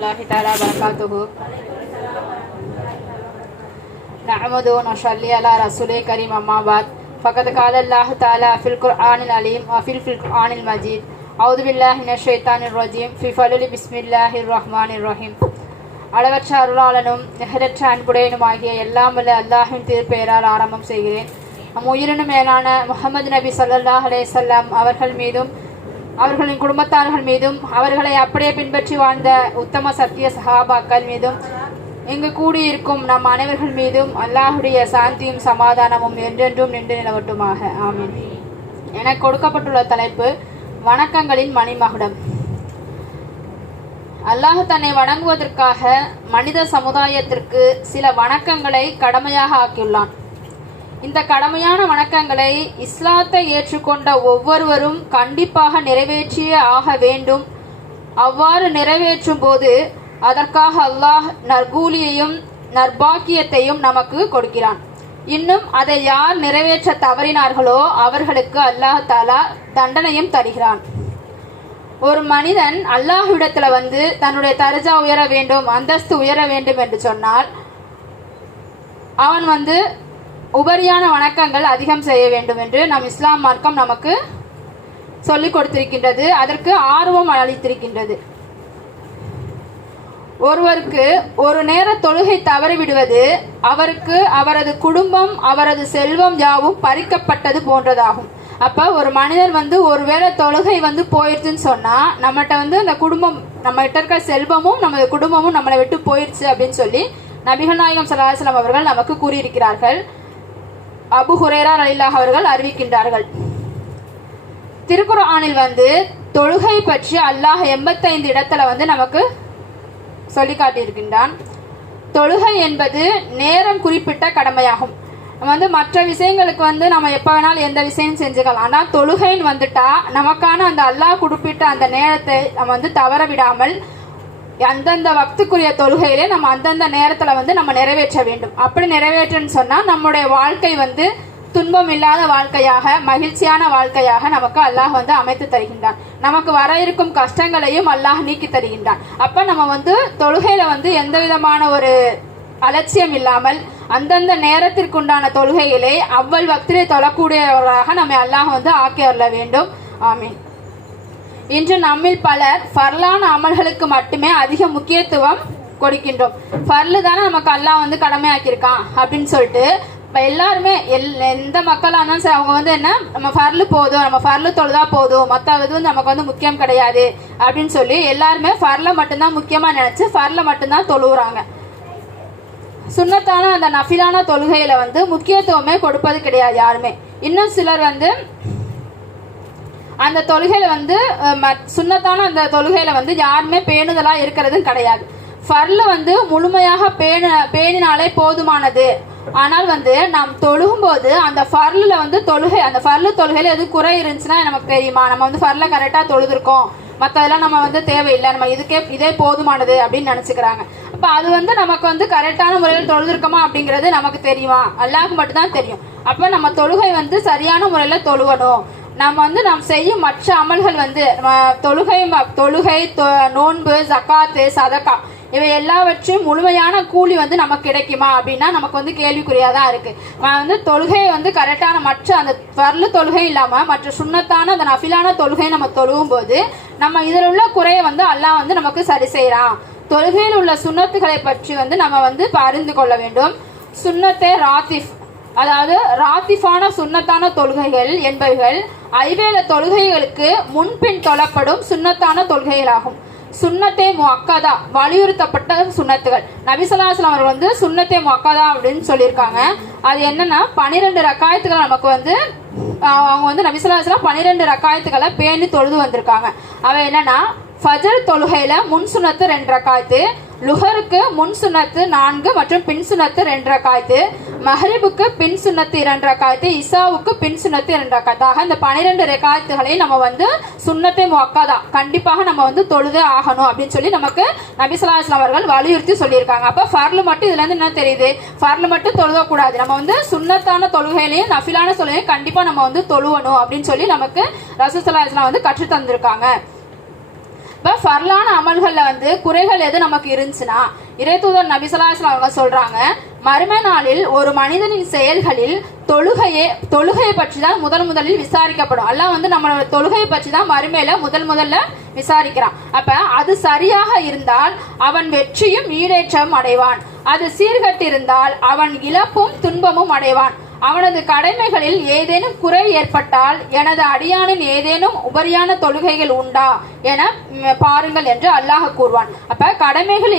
الله تعالى وبركاته نعمد ونصلي على رسول كريم أما بعد فقد قال الله تعالى في القرآن العليم وفي القرآن المجيد أعوذ بالله من الشيطان الرجيم في فضل بسم الله الرحمن الرحيم அளவற்ற அருளாளனும் நிகரற்ற அன்புடையனுமாகிய எல்லாம் வல்ல அல்லாஹின் திருப்பெயரால் ஆரம்பம் செய்கிறேன் நம் உயிரினும் மேலான முகமது நபி ஸல்லல்லாஹு அலைஹி வஸல்லம் அவர்கள் மீதும் அவர்களின் குடும்பத்தார்கள் மீதும் அவர்களை அப்படியே பின்பற்றி வாழ்ந்த உத்தம சத்திய சஹாபாக்கள் மீதும் இங்கு கூடியிருக்கும் நம் அனைவர்கள் மீதும் அல்லாஹுடைய சாந்தியும் சமாதானமும் என்றென்றும் நின்று நிலவட்டுமாக. ஆமீன். எனக்கு கொடுக்கப்பட்டுள்ள தலைப்பு வணக்கங்களின் மணிமகுடம். அல்லாஹ் தன்னை வணங்குவதற்காக மனித சமுதாயத்திற்கு சில வணக்கங்களை கடமையாக ஆக்கியுள்ளான். இந்த கடமையான வணக்கங்களை இஸ்லாத்தை ஏற்றுக்கொண்ட ஒவ்வொருவரும் கண்டிப்பாக நிறைவேற்றியே ஆக வேண்டும். அவ்வாறு நிறைவேற்றும் போது அதற்காக அல்லாஹ் நற்கூலியையும் நற்பாக்கியத்தையும் நமக்கு கொடுக்கிறான். இன்னும் அதை யார் நிறைவேற்ற தவறினார்களோ அவர்களுக்கு அல்லாஹ் தாலா தண்டனையும் தருகிறான். ஒரு மனிதன் அல்லாஹ்விடத்துல வந்து தன்னுடைய தர்ஜா உயர வேண்டும் அந்தஸ்து உயர வேண்டும் என்று சொன்னால் அவன் வந்து உபரியான வணக்கங்கள் அதிகம் செய்ய வேண்டும் என்று நம் இஸ்லாம் மார்க்கம் நமக்கு சொல்லிக் கொடுத்திருக்கின்றது. அதற்கு ஆர்வம் அளித்திருக்கின்றது. ஒருவருக்கு ஒரு நேர தொழுகை தவறிவிடுவது அவருக்கு அவரது குடும்பம் அவரது செல்வம் யாவும் பறிக்கப்பட்டது போன்றதாகும். அப்போ ஒரு மனிதர் வந்து ஒருவேளை தொழுகை வந்து போயிடுச்சுன்னு சொன்னால் நம்மகிட்ட வந்து அந்த குடும்பம் நம்ம கிட்ட செல்வமும் நமது குடும்பமும் நம்மளை விட்டு போயிடுச்சு அப்படின்னு சொல்லி நபிகள் நாயகம் சல்லாஹலம் அவர்கள் நமக்கு கூறியிருக்கிறார்கள். அபு ஹுரேரா அலில்லாஹ் அவர்கள் அறிவிக்கின்றார்கள். திருக்குர்ஆனில் வந்து தொழுகை பற்றி அல்லாஹ் எண்பத்தைந்து இடத்துல வந்து நமக்கு சொல்லி காட்டியிருக்கின்றான் தொழுகை என்பது நேரம் குறிப்பிட்ட கடமையாகும். நம்ம வந்து மற்ற விஷயங்களுக்கு வந்து நம்ம எப்போ வேணாலும் எந்த விஷயம் செஞ்சுக்கலாம். ஆனால் தொழுகைன்னு வந்துட்டா நமக்கான அந்த அல்லாஹ் குறிப்பிட்ட அந்த நேரத்தை நம்ம வந்து தவற விடாமல் அந்தந்த வக்துக்குரிய தொழுகையிலே நம்ம அந்தந்த நேரத்தில் வந்து நம்ம நிறைவேற்ற வேண்டும். அப்படி நிறைவேற்றுன்னு சொன்னால் நம்முடைய வாழ்க்கை வந்து துன்பம் இல்லாத வாழ்க்கையாக மகிழ்ச்சியான வாழ்க்கையாக நமக்கு அல்லாஹ் வந்து அமைத்து தருகின்றான். நமக்கு வர இருக்கும் கஷ்டங்களையும் அல்லாஹ் நீக்கி தருகின்றான். அப்போ நம்ம வந்து தொழுகையில் வந்து எந்த விதமான ஒரு அலட்சியம் இல்லாமல் அந்தந்த நேரத்திற்குண்டான தொழுகையிலே அவ்வள் வக்திலே தொழக்கூடியவர்களாக நம்மை அல்லாஹ் வந்து ஆக்கி அருள வேண்டும். ஆமீன். இன்று நம்மில் பலர் ஃபர்லான அமல்களுக்கு மட்டுமே அதிக முக்கியத்துவம் கொடுக்கின்றோம். ஃபர்லு தானே நமக்கு அல்லா வந்து கடமையாக்கியிருக்கான் அப்படின்னு சொல்லிட்டு இப்போ எல்லாருமே எல் எந்த மக்களாக இருந்தாலும் சரி அவங்க வந்து என்ன நம்ம ஃபர்லு போதும் நம்ம ஃபர்லு தொழுதா போதும் மற்ற இது வந்து நமக்கு வந்து முக்கியம் கிடையாது அப்படின்னு சொல்லி எல்லாருமே ஃபர்ல மட்டும்தான் முக்கியமாக நினச்சி ஃபர்ல மட்டும்தான் தொழுகிறாங்க சுண்ணத்தான அந்த நஃபிலான தொழுகையில் வந்து முக்கியத்துவமே கொடுப்பது கிடையாது யாருமே. இன்னும் சிலர் வந்து அந்த தொழுகையில வந்து சுண்ணத்தான மத்- அந்த தொழுகையில வந்து யாருமே பேணுதலா இருக்கிறதும் கிடையாது. ஃபர்ல வந்து முழுமையாக பேணு பேணினாலே போதுமானது. ஆனால் வந்து நாம் தொழுகும்போது அந்த ஃபர்ல வந்து தொழுகை அந்த ஃபர்லு தொழுகையில எது குறை இருந்துச்சுன்னா நமக்கு தெரியுமா? நம்ம வந்து ஃபர்ல கரெக்டாக தொழுதுருக்கோம். மற்றதெல்லாம் நம்ம வந்து தேவையில்லை. நம்ம இதுக்கே இதே போதுமானது அப்படின்னு நினச்சிக்கிறாங்க. அப்போ அது வந்து நமக்கு வந்து கரெக்டான முறையில் தொழுதுருக்கோமா அப்படிங்கிறது நமக்கு தெரியுமா? அல்லாஹ்க்கு மட்டும்தான் தெரியும். அப்போ நம்ம தொழுகை வந்து சரியான முறையில் தொழுவணும். நம்ம வந்து நாம் செய்யும் மற்ற அமல்கள் வந்து தொழுகை ம- தொழுகை தொ- நோன்பு ஜக்காத்து சதக்கா இவை எல்லாவற்றையும் முழுமையான கூலி வந்து நமக்கு கிடைக்குமா அப்படின்னா நமக்கு வந்து கேள்விக்குறியாக தான் இருக்குது வந்து தொழுகையை வந்து கரெக்டான மற்ற அந்த வரலு தொழுகை இல்லாமல் மற்ற சுண்ணத்தான அந்த நஃபிலான தொழுகை நம்ம தொழுவும் போது நம்ம இதில் உள்ள குறையை வந்து அல்லாஹ் வந்து நமக்கு சரி செய்கிறான் தொழுகையில் உள்ள சுண்ணத்துகளை பற்றி வந்து நம்ம வந்து அறிந்து கொள்ள வேண்டும். சுண்ணத்தை ராத்திஃப். அதாவது ராத்திஃபான சுண்ணத்தான தொழுகைகள் என்பவைகள் ஐவேல தொழுகைகளுக்கு முன்பின் தொழப்படும் சுண்ணத்தான தொழுகைகளாகும். சுண்ணத்தே முஅக்கதா வலியுறுத்தப்பட்ட சுண்ணத்துகள். நபிசல்லாஸ்லாம் அவர்கள் வந்து சுண்ணத்தே முக்கதா அப்படின்னு சொல்லியிருக்காங்க. அது என்னன்னா பனிரெண்டு ரக்காயத்துக்களை நமக்கு வந்து அவங்க வந்து நபிசல்லாஸ்லாம் பனிரெண்டு ரக்காயத்துக்களை பேணி தொழுது வந்திருக்காங்க. அவ என்னன்னா ஃபஜர் தொழுகையில முன் சுண்ணத்து ரெண்டு ரக்காயத்து லுஹருக்கு முன் சுண்ணத்து நான்கு மற்றும் பின் சுண்ணத்து ரெண்டு ரக்காயத்து மஹரிபுக்கு பின் சுண்ணத்து இரண்டு ரக்காயத்து இசாவுக்கு பின் சுண்ணத்து இரண்டு ரக்காயத்தாக இந்த பனிரெண்டு ரெக்காயத்துகளை நம்ம வந்து சுன்னத்தை மொக்காதா கண்டிப்பாக நம்ம வந்து தொழுதே ஆகணும் அப்படின்னு சொல்லி நமக்கு நபிசல்லா இஸ்லாம் அவர்கள் வலியுறுத்தி சொல்லியிருக்காங்க. அப்போ ஃபர்லு மட்டும் இதுல இருந்து என்ன தெரியுது? ஃபர்லு மட்டும் தொழுகக்கூடாது நம்ம வந்து சுண்ணத்தான தொழுகையிலையும் நஃபிலான தொழுகையும் கண்டிப்பாக நம்ம வந்து தொழுவணும் அப்படின்னு சொல்லி நமக்கு ரசூசல்லா இஸ்லாம் வந்து கற்று தந்திருக்காங்க. இப்போ ஃபர்லான அமல்களில் வந்து குறைகள் எது நமக்கு இருந்துச்சுன்னா இறைத்தூதர் நபிசலாஸ்லாம் அவங்க சொல்றாங்க மறுமை நாளில் ஒரு மனிதனின் செயல்களில் தொழுகையே தொழுகையை பற்றி தான் முதல் முதலில் விசாரிக்கப்படும். அல்லாஹ் வந்து நம்மளோட தொழுகையை பற்றி தான் மறுமையில முதல் முதல்ல விசாரிக்கிறான். அப்ப அது சரியாக இருந்தால் அவன் வெற்றியும் ஈடேற்றம் அடைவான். அது சீர்கட்டிருந்தால் அவன் இழப்பும் துன்பமும் அடைவான். அவனது கடமைகளில் ஏதேனும் குறை ஏற்பட்டால் எனது அடியானின் ஏதேனும் உபரியான தொழுகைகள் உண்டா என பாருங்கள் என்று அல்லாஹ் கூறுவான். அப்ப கடமைகள்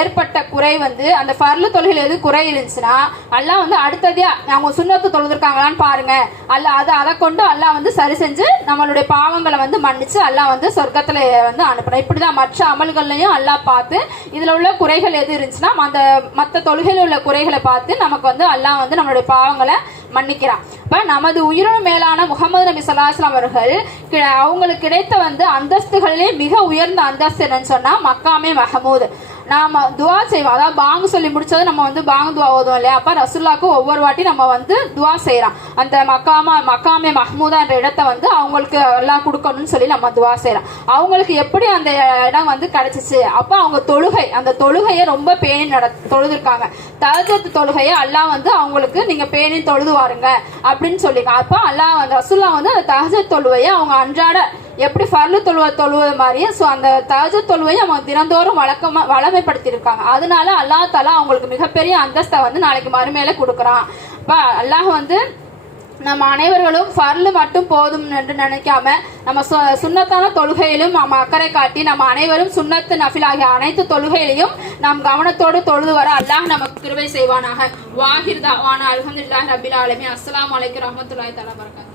ஏற்பட்ட குறை வந்து அந்த பர்லு தொழுகையில் எது குறை இருந்துச்சுன்னா அல்லாஹ் வந்து அடுத்ததே அவங்க சுண்ணத்து தொழுதுருக்காங்களான்னு பாருங்க. அல்ல அதை அதை கொண்டு அல்லாஹ் வந்து சரி செஞ்சு நம்மளுடைய பாவங்களை வந்து மன்னிச்சு அல்லாஹ் வந்து சொர்க்கத்துல வந்து அனுப்பணும். இப்படிதான் மற்ற அமல்கள்லையும் அல்லாஹ் பார்த்து இதுல உள்ள குறைகள் எது இருந்துச்சுன்னா அந்த மற்ற தொழுகையில் உள்ள குறைகளை பார்த்து நமக்கு வந்து அல்லாஹ் வந்து நம்மளுடைய பாவங்களை மன்னிக்கிறான். இப்போ நமது உயிரினும் மேலான முகமது நபி சல்லாஸ்லாம் அவர்கள் அவங்களுக்கு கிடைத்த வந்து அந்தஸ்துகளிலே மிக உயர்ந்த அந்தஸ்து என்னன்னு சொன்னா மக்காமே மஹமூது. நாம துவா செய்வோம். அதாவது பாங்கு சொல்லி முடிச்சது நம்ம வந்து பாங்கு துவா ஓதுவோம் இல்லையா? அப்ப ரசுல்லாக்கு ஒவ்வொரு வாட்டி நம்ம வந்து துவா செய்யறோம் அந்த மக்காமா மக்காமே மஹமூதா என்ற இடத்த வந்து அவங்களுக்கு எல்லாம் கொடுக்கணும்னு சொல்லி நம்ம துவா செய்யறோம் அவங்களுக்கு எப்படி அந்த இடம் வந்து கிடைச்சிச்சு? அப்ப அவங்க தொழுகை அந்த தொழுகையை ரொம்ப பேணி நட தொழுதுருக்காங்க. தகஜத்து தொழுகையை அல்லாஹ் வந்து அவங்களுக்கு நீங்க பேணி தொழுது வாருங்க அப்படின்னு சொல்லிங்க அப்ப அல்லாஹ் வந்து ரசுல்லா வந்து அந்த தகஜத் தொழுவையை அவங்க அன்றாட எப்படி ஃபர்லு தொழுவ தொழுவது மாதிரியே ஸோ அந்த தகஜ தொழுவையை அவங்க தினந்தோறும் வழக்கமாக வளமைப்படுத்தியிருக்காங்க அதனால அல்லாஹ் தாலா அவங்களுக்கு மிகப்பெரிய அந்தஸ்தை வந்து நாளைக்கு மறுமையில கொடுக்குறான். அப்ப அல்லாஹ் வந்து நம்ம அனைவர்களும் ஃபர்லு மட்டும் போதும் என்று நினைக்காம நம்ம சு- சுன்னத்தான தொழுகையிலும் நம்ம அக்கறை காட்டி நம்ம அனைவரும் சுண்ணத்து நஃபில் ஆகிய அனைத்து தொழுகையிலையும் நாம் கவனத்தோடு தொழுது வர அல்லாஹ் நமக்கு கிருவை செய்வானாக. வாஹிர் தாவான அலமதுல்லாஹ் ரபில் ஆலமி அஸ்லாம் வலைக்கு ரஹமத்துல்லாய் தலைவர்கள்